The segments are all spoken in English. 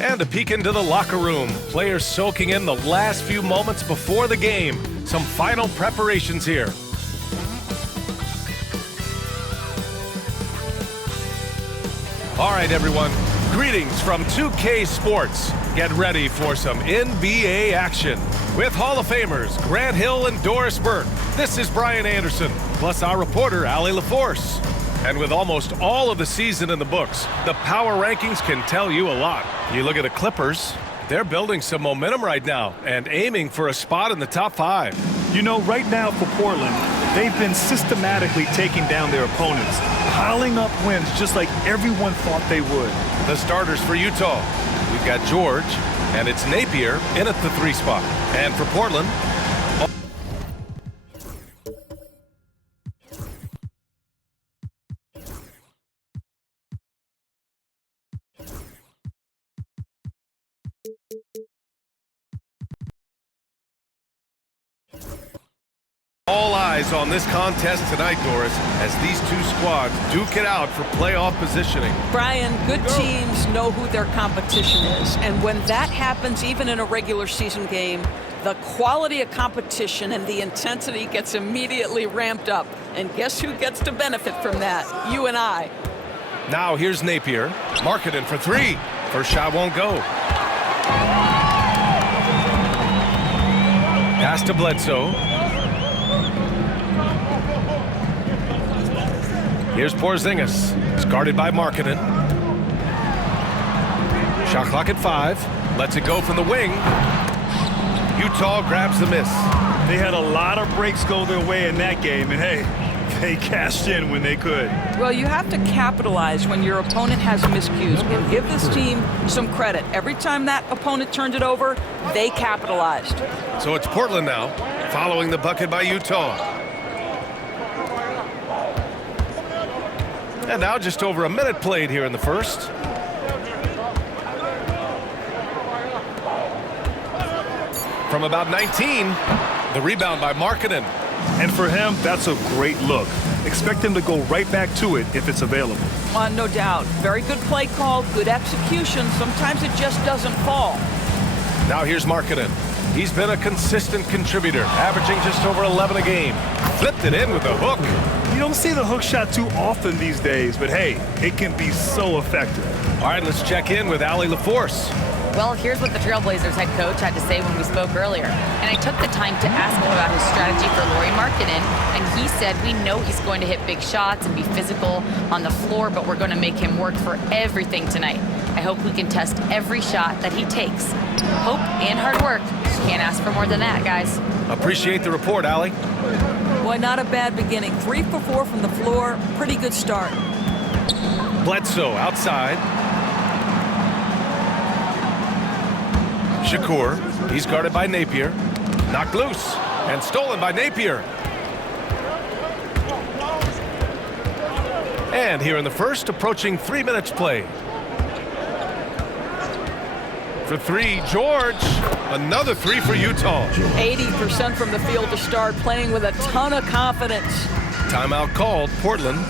And a peek into the locker room. Players soaking in the last few moments before the game. Some final preparations here. All right, everyone. Greetings from 2K Sports. Get ready for some NBA action. With Hall of Famers Grant Hill and Doris Burke, this is Brian Anderson, plus our reporter, Allie LaForce. And with almost all of the season in the books, the power rankings can tell you a lot. You look at the Clippers, they're building some momentum right now and aiming for a spot in the top 5. You know, right now for Portland, they've been systematically taking down their opponents, piling up wins just like everyone thought they would. The starters for Utah, we've got George, and it's Napier in at the 3 spot. And for Portland, all eyes on this contest tonight, Doris, as these two squads duke it out for playoff positioning. Brian, good teams know who their competition is. And when that happens, even in a regular season game, the quality of competition and the intensity gets immediately ramped up. And guess who gets to benefit from that? You and I. Now here's Napier. Marketing for 3. First shot won't go. Pass to Bledsoe. Here's Porzingis. It's guarded by Markkanen. Shot clock at 5. Lets it go from the wing. Utah grabs the miss. They had a lot of breaks go their way in that game, and hey, they cashed in when they could. Well, you have to capitalize when your opponent has miscues, and give this team some credit. Every time that opponent turned it over, they capitalized. So it's Portland now, following the bucket by Utah. And now just over a minute played here in the first. From about 19, the rebound by Markkanen. And for him, that's a great look. Expect him to go right back to it if it's available. No doubt. Very good play call, good execution. Sometimes it just doesn't fall. Now here's Markkanen. He's been a consistent contributor, averaging just over 11 a game. Flipped it in with a hook. You don't see the hook shot too often these days, but hey, it can be so effective. All right, let's check in with Allie LaForce. Well, here's what the Trailblazers head coach had to say when we spoke earlier. And I took the time to ask him about his strategy for Lauri Markkanen, and he said, we know he's going to hit big shots and be physical on the floor, but we're going to make him work for everything tonight. I hope we can test every shot that he takes. Hope and hard work. Can't ask for more than that, guys. Appreciate the report, Allie. Boy, not a bad beginning. 3 for 4 from the floor. Pretty good start. Bledsoe outside. Shakur, he's guarded by Napier. Knocked loose and stolen by Napier. And here in the first, approaching 3 minutes played. For 3, George. Another 3 for Utah. 80% from the field to start, playing with a ton of confidence. Timeout called, Portland.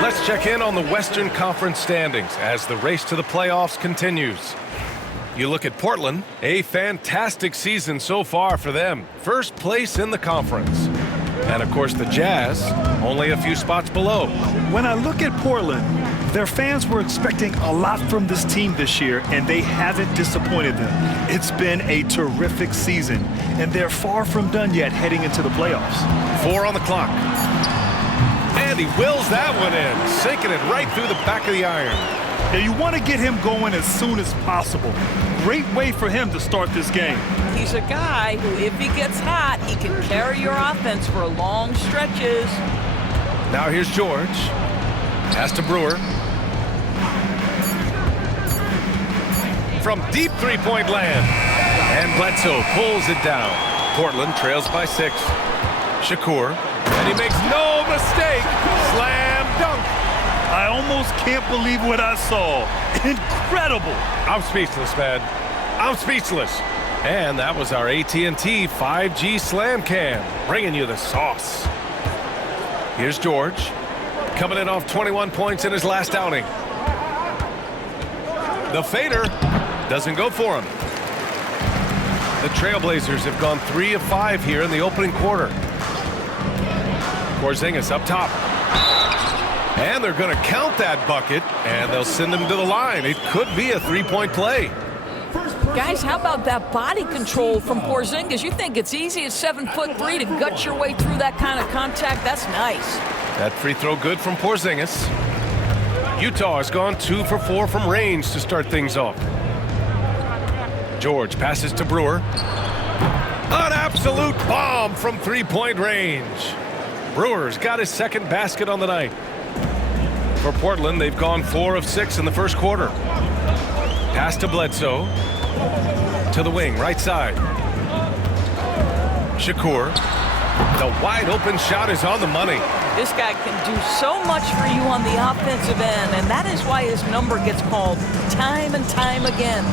Let's check in on the Western Conference standings as the race to the playoffs continues. You look at Portland, a fantastic season so far for them. First place in the conference. And of course the Jazz, only a few spots below. When I look at Portland, their fans were expecting a lot from this team this year, and they haven't disappointed them. It's been a terrific season, and they're far from done yet heading into the playoffs. 4 on the clock. And he wills that one in, sinking it right through the back of the iron. Now, you want to get him going as soon as possible. Great way for him to start this game. He's a guy who, if he gets hot, he can carry your offense for long stretches. Now here's George. Pass to Brewer. From deep three-point land. And Bledsoe pulls it down. Portland trails by 6. Shakur. And he makes no mistake. Slam dunk. I almost can't believe what I saw. Incredible. I'm speechless, man. I'm speechless. And that was our AT&T 5G Slam Cam, bringing you the sauce. Here's George, coming in off 21 points in his last outing. The fader doesn't go for him. The Trailblazers have gone 3 of 5 here in the opening quarter. Porzingis up top. And they're going to count that bucket, and they'll send him to the line. It could be a three-point play. Guys, how about that body control from Porzingis? You think it's easy at 7'3" to gut your way through that kind of contact? That's nice. That free throw good from Porzingis. Utah has gone 2 for 4 from range to start things off. George passes to Brewer. An absolute bomb from three-point range. Brewer's got his second basket on the night. For Portland, they've gone 4 of 6 in the first quarter. Pass to Bledsoe. To the wing, right side. Shakur. The wide open shot is on the money. This guy can do so much for you on the offensive end, and that is why his number gets called time and time again.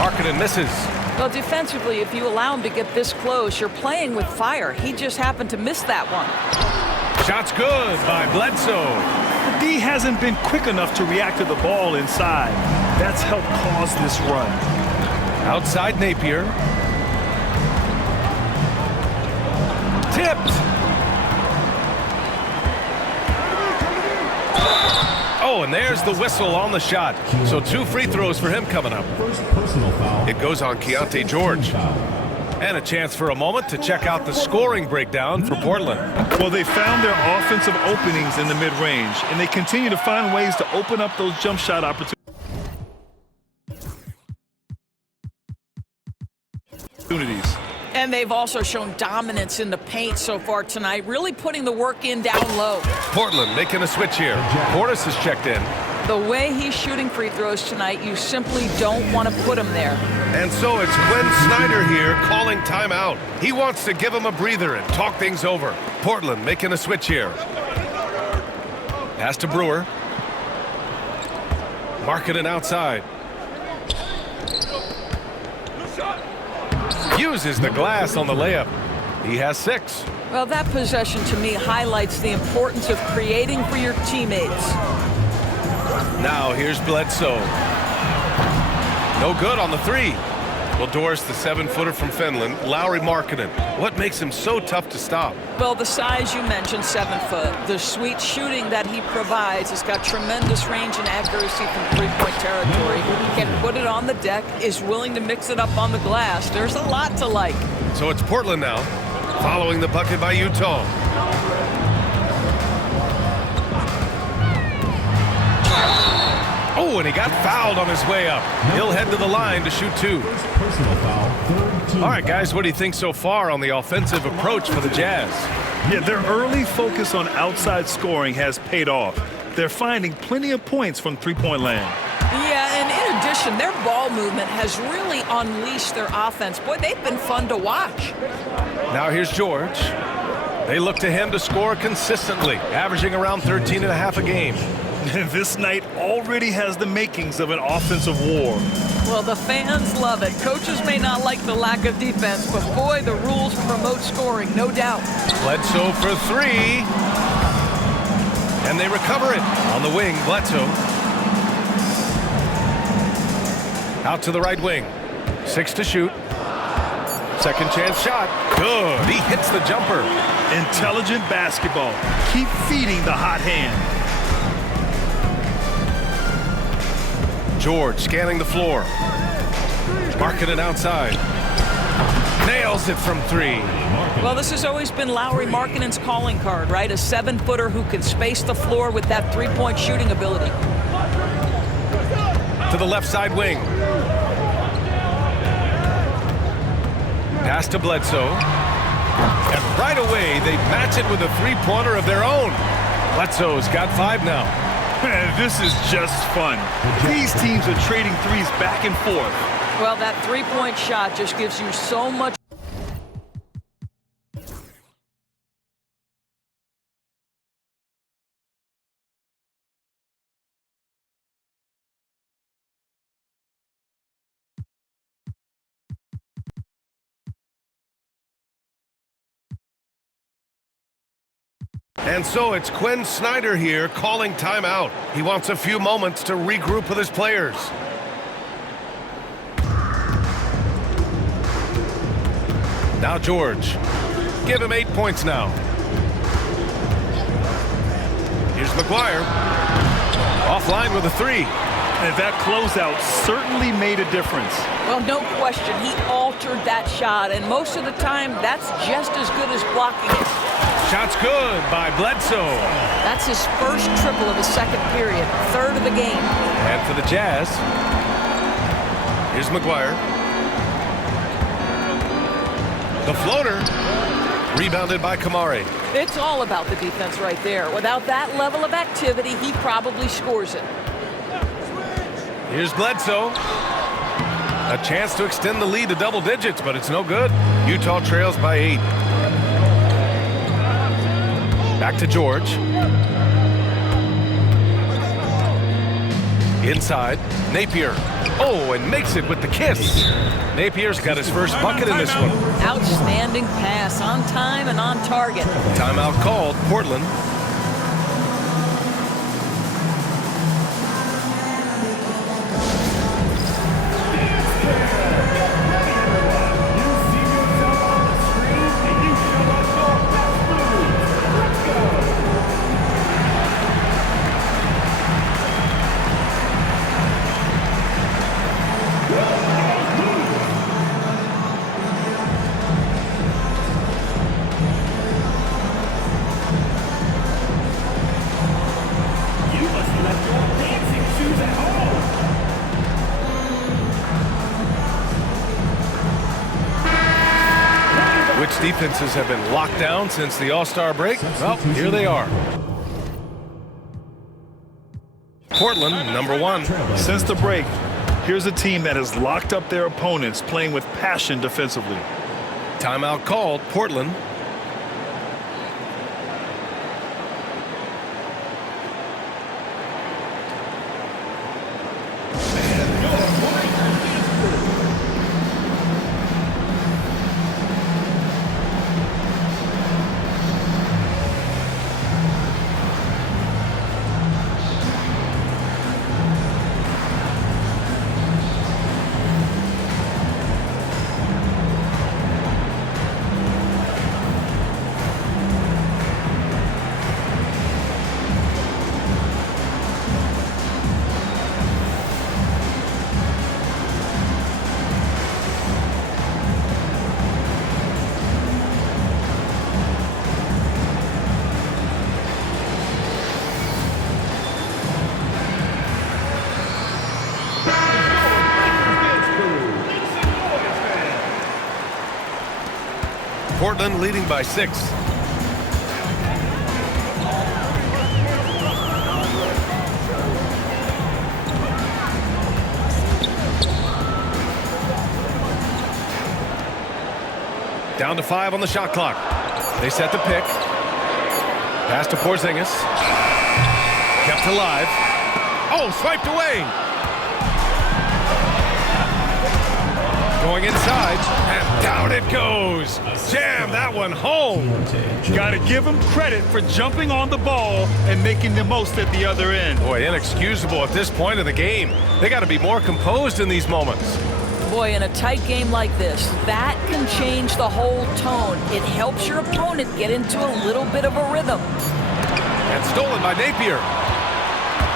Markkanen misses. Well, defensively, if you allow him to get this close, you're playing with fire. He just happened to miss that one. Shot's good by Bledsoe. The D hasn't been quick enough to react to the ball inside. That's helped cause this run. Outside Napier. Tipped. Oh, and there's the whistle on the shot. So 2 free throws for him coming up. It goes on Keontae George. And a chance for a moment to check out the scoring breakdown for Portland. Well, they found their offensive openings in the mid-range, and they continue to find ways to open up those jump shot opportunities. And they've also shown dominance in the paint so far tonight, really putting the work in down low. Portland making a switch here. Portis has checked in. The way he's shooting free throws tonight, you simply don't want to put him there. And so it's Quinn Snyder here calling timeout. He wants to give him a breather and talk things over. Portland making a switch here. Pass to Brewer. Markkanen outside. Uses the glass on the layup. He has 6. Well, that possession to me highlights the importance of creating for your teammates. Now here's Bledsoe. No good on the 3. Well, Doris, the 7-footer from Finland, Lauri Markkanen. What makes him so tough to stop? Well, the size you mentioned, 7 foot. The sweet shooting that he provides has got tremendous range and accuracy from three-point territory. Can put it on the deck, is willing to mix it up on the glass. There's a lot to like. So it's Portland now, following the bucket by Utah. Oh, and he got fouled on his way up. He'll head to the line to shoot 2. All right, guys, what do you think so far on the offensive approach for the Jazz? Yeah, their early focus on outside scoring has paid off. They're finding plenty of points from three-point land. Yeah, and in addition, their ball movement has really unleashed their offense. Boy, they've been fun to watch. Now here's George. They look to him to score consistently, averaging around 13.5 a game. This night already has the makings of an offensive war. Well, the fans love it. Coaches may not like the lack of defense, but boy, the rules promote scoring, no doubt. Bledsoe for 3. And they recover it on the wing. Bledsoe. Out to the right wing. 6 to shoot. Second chance shot. Good. He hits the jumper. Intelligent basketball. Keep feeding the hot hand. George scanning the floor. Markkanen outside. Nails it from 3. Well, this has always been Lauri Markkanen's calling card, right? A 7-footer who can space the floor with that three-point shooting ability. To the left side wing. Pass to Bledsoe. And right away, they match it with a three-pointer of their own. Bledsoe's got 5 now. This is just fun. These teams are trading threes back and forth. Well, that three-point shot just gives you so much. And so it's Quinn Snyder here calling timeout. He wants a few moments to regroup with his players. Now George. Give him 8 points now. Here's McGuire. Offline with a 3. And that closeout certainly made a difference. Well, no question. He altered that shot, and most of the time, that's just as good as blocking it. Shot's good by Bledsoe. That's his first triple of the second period, third of the game. And for the Jazz, here's McGuire. The floater, rebounded by Kamari. It's all about the defense right there. Without that level of activity, he probably scores it. Here's Bledsoe. A chance to extend the lead to double digits, but it's no good. Utah trails by 8. Back to George. Inside, Napier. Oh, and makes it with the kiss. Napier's got his first bucket in this one. Outstanding pass, on time and on target. Timeout called, Portland. Which defenses have been locked down since the All-Star break? Well, here they are. Portland, number 1. Since the break, here's a team that has locked up their opponents, playing with passion defensively. Timeout called, Portland. Portland leading by 6. Down to 5 on the shot clock. They set the pick. Pass to Porzingis. Kept alive. Oh, swiped away. Going inside, and down it goes. Jam that one home. Got to give him credit for jumping on the ball and making the most at the other end. Boy, inexcusable at this point of the game. They got to be more composed in these moments. Boy, in a tight game like this, that can change the whole tone. It helps your opponent get into a little bit of a rhythm. And stolen by Napier.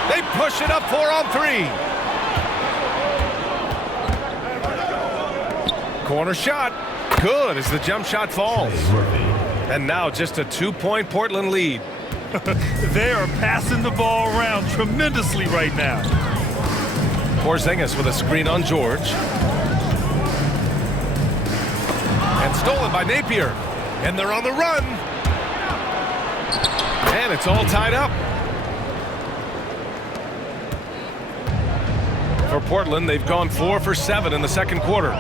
They push it up 4 on 3. Corner shot. Good as the jump shot falls. And now just a 2-point Portland lead. They are passing the ball around tremendously right now. Porzingis with a screen on George. And stolen by Napier. And they're on the run. And it's all tied up. For Portland, they've gone 4 for 7 in the second quarter.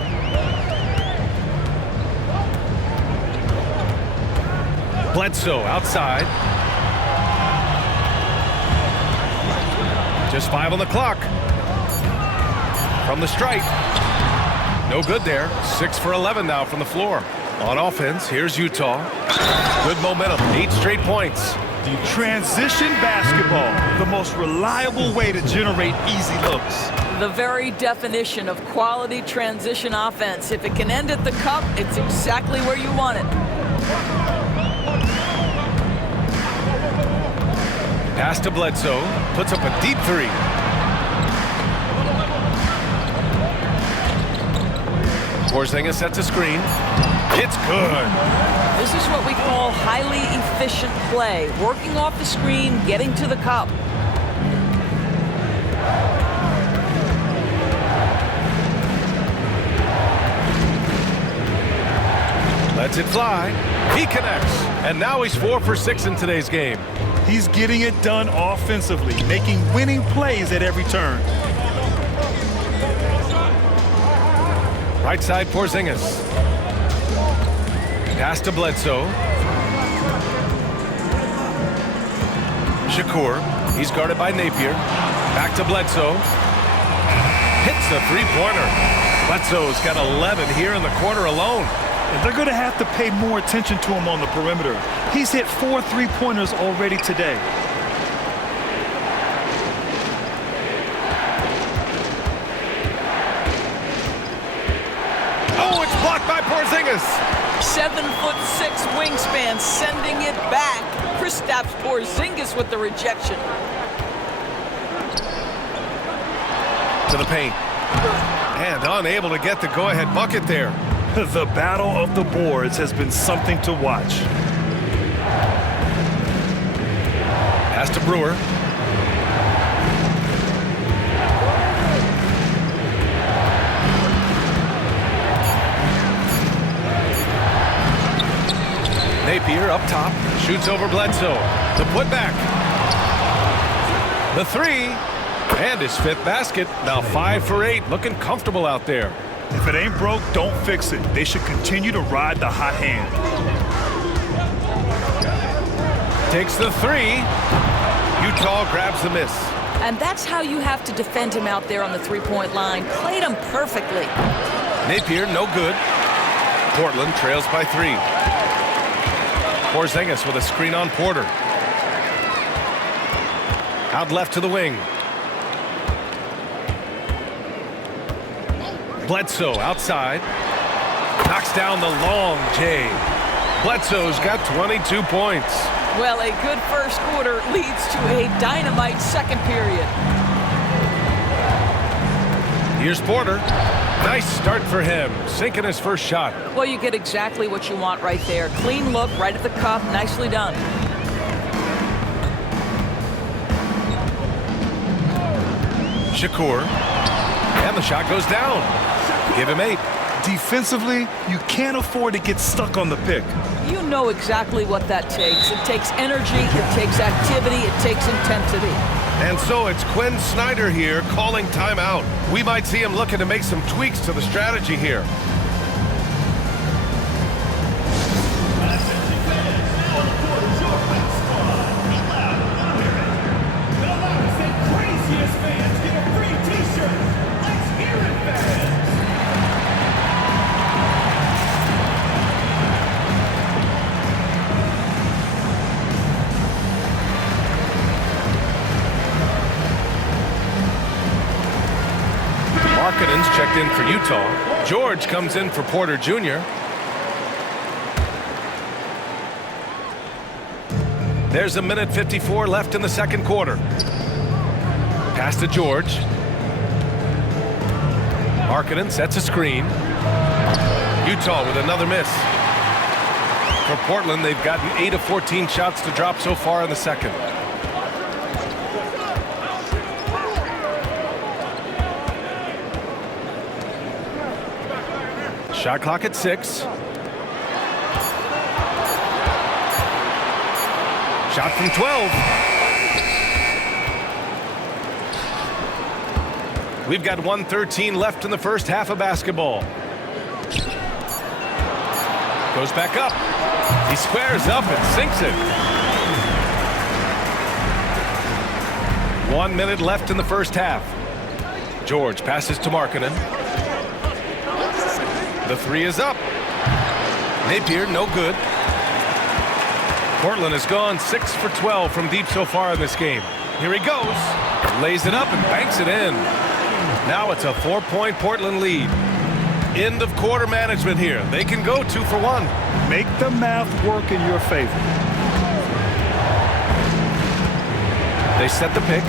Bledsoe outside. Just 5 on the clock. From the stripe. No good there. 6 for 11 now from the floor. On offense, here's Utah. Good momentum. 8 straight points. Transition basketball, the most reliable way to generate easy looks. The very definition of quality transition offense. If it can end at the cup, it's exactly where you want it. Pass to Bledsoe. Puts up a deep 3. Porzingis sets a screen. It's good. This is what we call highly efficient play. Working off the screen, getting to the cup. Lets it fly. He connects. And now he's 4 for 6 in today's game. He's getting it done offensively, making winning plays at every turn. Right side, Porzingis. Pass to Bledsoe. Shakur. He's guarded by Napier. Back to Bledsoe. Hits the three-pointer. Bledsoe's got 11 here in the quarter alone. And they're going to have to pay more attention to him on the perimeter. He's hit 4 3-pointers already today. Oh, it's blocked by Porzingis. 7'6" wingspan, sending it back. Kristaps Porzingis with the rejection. To the paint. And unable to get the go-ahead bucket there. The battle of the boards has been something to watch. Pass to Brewer. Napier up top, shoots over Bledsoe. The putback. The 3, and his 5th basket. Now 5 for 8, looking comfortable out there. If it ain't broke, don't fix it. They should continue to ride the hot hand. Takes the 3. Utah grabs the miss. And that's how you have to defend him out there on the three-point line. Played him perfectly. Napier, no good. Portland trails by 3. Porzingis with a screen on Porter. Out left to the wing. Bledsoe outside. Knocks down the long J. Bledsoe's got 22 points. Well, a good first quarter leads to a dynamite second period. Here's Porter. Nice start for him, sinking his first shot. Well, you get exactly what you want right there. Clean look, right at the cup, nicely done. Shakur. And the shot goes down. Give him 8. Defensively, you can't afford to get stuck on the pick. You know exactly what that takes. It takes energy, it takes activity, it takes intensity. And so it's Quinn Snyder here calling timeout. We might see him looking to make some tweaks to the strategy here. Markkanen's checked in for Utah. George comes in for Porter Jr. There's a minute 54 left in the second quarter. Pass to George. Markkanen sets a screen. Utah with another miss. For Portland, they've gotten 8 of 14 shots to drop so far in the second. Shot clock at 6. Shot from 12. We've got 1:13 left in the first half of basketball. Goes back up. He squares up and sinks it. 1 minute left in the first half. George passes to Markkanen. The three is up. Napier, no good. Portland has gone 6 for 12 from deep so far in this game. Here he goes. Lays it up and banks it in. Now it's a 4-point Portland lead. End of quarter management here. They can go 2 for 1. Make the math work in your favor. They set the pick.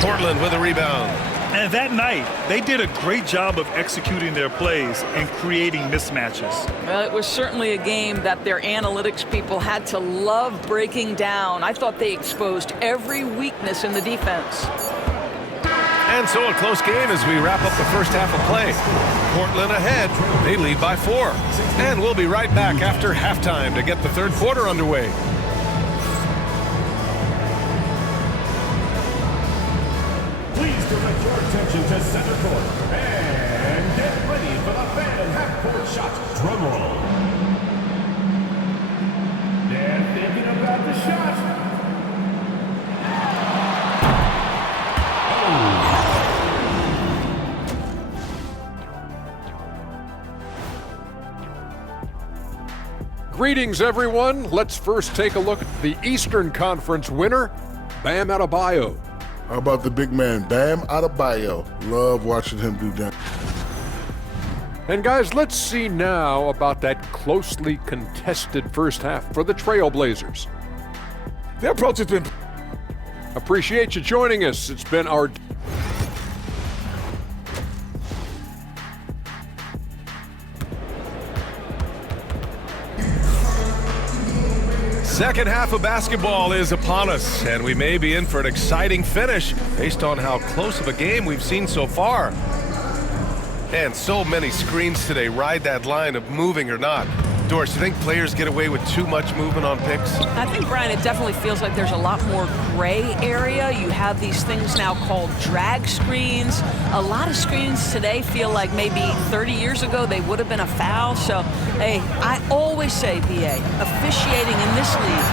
Portland with a rebound. And that night, they did a great job of executing their plays and creating mismatches. Well, it was certainly a game that their analytics people had to love breaking down. I thought they exposed every weakness in the defense. And so a close game as we wrap up the first half of play. Portland ahead. They lead by 4. And we'll be right back after halftime to get the third quarter underway. Direct your attention to center court and get ready for the fan half-court shot. Drum roll. They're thinking about the shot. Greetings, everyone. Let's first take a look at the Eastern Conference winner, Bam Adebayo. How about the big man, Bam Adebayo? Love watching him do that. And guys, let's see now about that closely contested first half for the Trailblazers. The approach has been... Appreciate you joining us. It's been our... Second half of basketball is upon us, and we may be in for an exciting finish based on how close of a game we've seen so far. And so many screens today ride that line of moving or not. Doris, you think players get away with too much movement on picks? I think, Brian, it definitely feels like there's a lot more gray area. You have these things now called drag screens. A lot of screens today feel like maybe 30 years ago they would have been a foul. So, hey, I always say, BA, officiating in this league